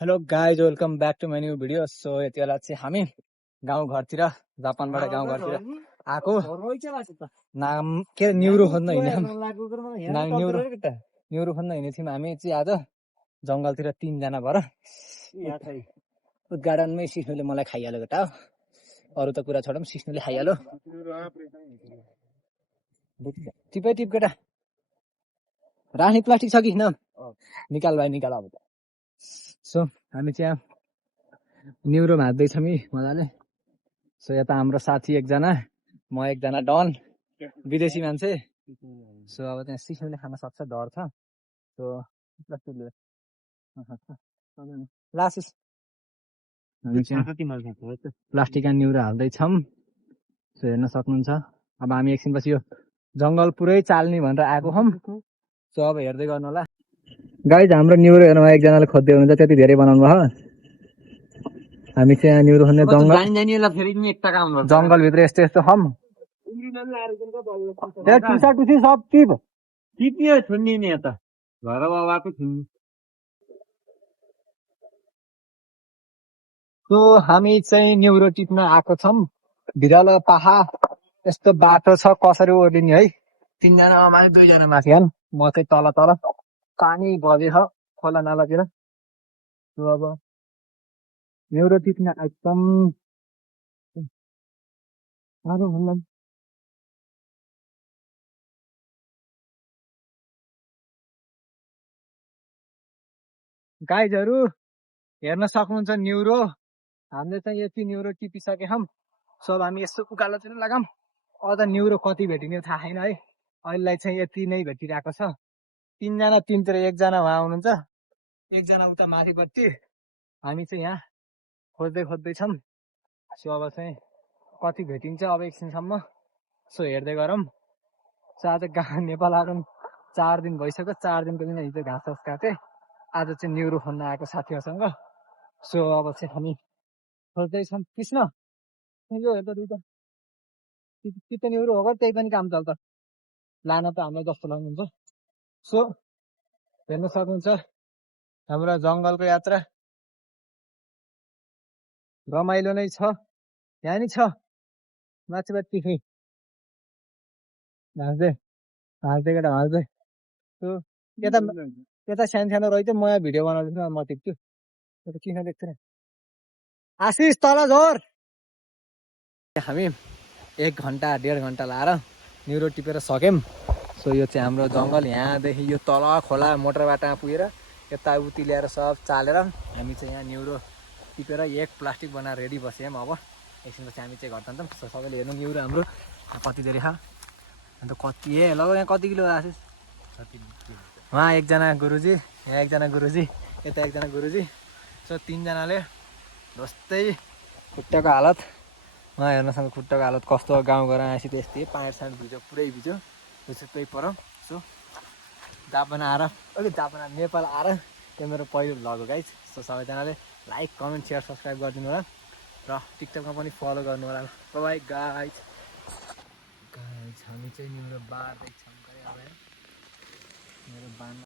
Hello guys, welcome back to my new video. So यति बेला चाहिँ हामी गाउँघरतिर, जापानबाट गाउँघरतिर आएको। नाम के न्युरो खोज्न न्युरो खोज्न हिँडेको थियौँ हामी चाहिँ आज जङ्गलतिर 3 जना भएर। गार्डनमै सिस्नुले मलाई खाइहाल्यो बेटा। अरू त कुरा छोडौँ, सिस्नुले खाइहाल्यो। टिपै टिप केटा, राख्ने प्लास्टिक छ कि न? निकाल भाइ निकाल अब। सो हामी चाहिँ न्युरो भाँच्दैछौँ मजाले। सो यता हाम्रो साथी एकजना, म एकजना डन विदेशी मान्छे। सो अब त्यहाँ सिस्नुले खान सक्छ, डर छ। सो लासिस हामी चाहिँ प्लास्टिकका न्युरो हाल्दैछौँ। सो हेर्न सक्नुहुन्छ। अब हामी एकछिनपछि यो जङ्गल पुरै चाल्ने भनेर आएको हौँ। सो अब हेर्दै गर्नु होला गाइज। हाम्रो न्युरो हेर्नुमा एकजनाले खोज्दै हुनुहुन्छ, त्यति धेरै बनाउनु भयो। हामी चाहिँ यहाँ न्युरो खोज्ने जङ्गलभित्र यस्तो यस्तो छौँ। सब टिप छुन्ने यता घर बाबाको छुन्ने। सो हामी चाहिँ न्युरो टिप्न आएको छौँ। भिरालो पाहा यस्तो बाटो छ, कसरी ओर्लिने है। 3 जना माथि 2 जना माथि छन्, म चाहिँ तल तल। पानी बगेछ खोला नालातिर। सो अब न्युरो टिप्न एकदम साह्रो होला। गाइजहरू हेर्न सक्नुहुन्छ न्युरो। हामीले चाहिँ यति न्युरो टिपिसकेछौँ। सो अब हामी यसो उकालोतिर लगाऊँ। अझ न्युरो कति भेटिने थाहा छैन है। अहिलेलाई चाहिँ यति नै भेटिरहेको छ। 3 जना, 3 तिर 1 जना उहाँ हुनुहुन्छ, 1 जना उता माथिपट्टि। हामी चाहिँ यहाँ खोज्दैछौँ। सो अब चाहिँ कति भेटिन्छ अब एकछिनसम्म। सो हेर्दै गरौँ। सो आज नेपाल आएको 4 दिन भइसक्यो। 4 दिनको दिन हिजो घाँस सास काटे, आज चाहिँ न्युरो खोज्न आएको साथीहरूसँग। सो अब चाहिँ हामी खोज्दैछौँ। कृष्ण यो हेर्दा दुइटा चित्ते न्युरो हो, त्यही पनि काम चल्छ। लान त हामीलाई जस्तो लाग्नुहुन्छ। सो हेर्न सक्नुहुन्छ हाम्रो जङ्गलको यात्रा रमाइलो नै छ। यहाँ नि छ माथिपट्टि खै हाँस्दै केटा हाँस्दै। सो यता सानो सानो रहेछ। म यहाँ भिडियो बनाउँदैछु, म टिप्छु। किन देख्दैन आशिष तल झोर। हामी 1 घन्टा 1.5 घन्टा लाएर न्युरो टिपेर सक्यौँ। सो यो चाहिँ हाम्रो जङ्गल। यहाँदेखि यो तल खोला मोटर बाटोमा पुगेर यताउति ल्याएर सब चालेर हामी चाहिँ यहाँ न्युरो टिपेर 1 प्लास्टिक बनाएर रेडी बस्यौँ। अब एकछिनपछि हामी चाहिँ घर जान्छौँ। सो सबैले हेर्नु न्युरो हाम्रो कति धेरै छ। अन्त कति लगभग यहाँ कति किलो आशिष? उहाँ 1 जना गुरुजी, यहाँ 1 जना गुरुजी, यता 1 जना गुरुजी। सो 3 जनाले जस्तै खुट्टाको हालत, उहाँ हेर्नसँग खुट्टाको हालत कस्तो। गाउँ गएर आएपछि त्यस्तै पाँड साँड भिज्यो, पुरै भिज्यो। त्यस्तै पर। सो जापान आएर नेपाल आएर त्यो मेरो पहिलो भ्लग हो गाइज। सो सबैजनाले लाइक कमेन्ट सेयर सब्सक्राइब गरिदिनु होला र टिकटकमा पनि फलो गर्नु होला। Bye guys. हामी चाहिँ न्युरो बार्दैछौँ। मेरो बान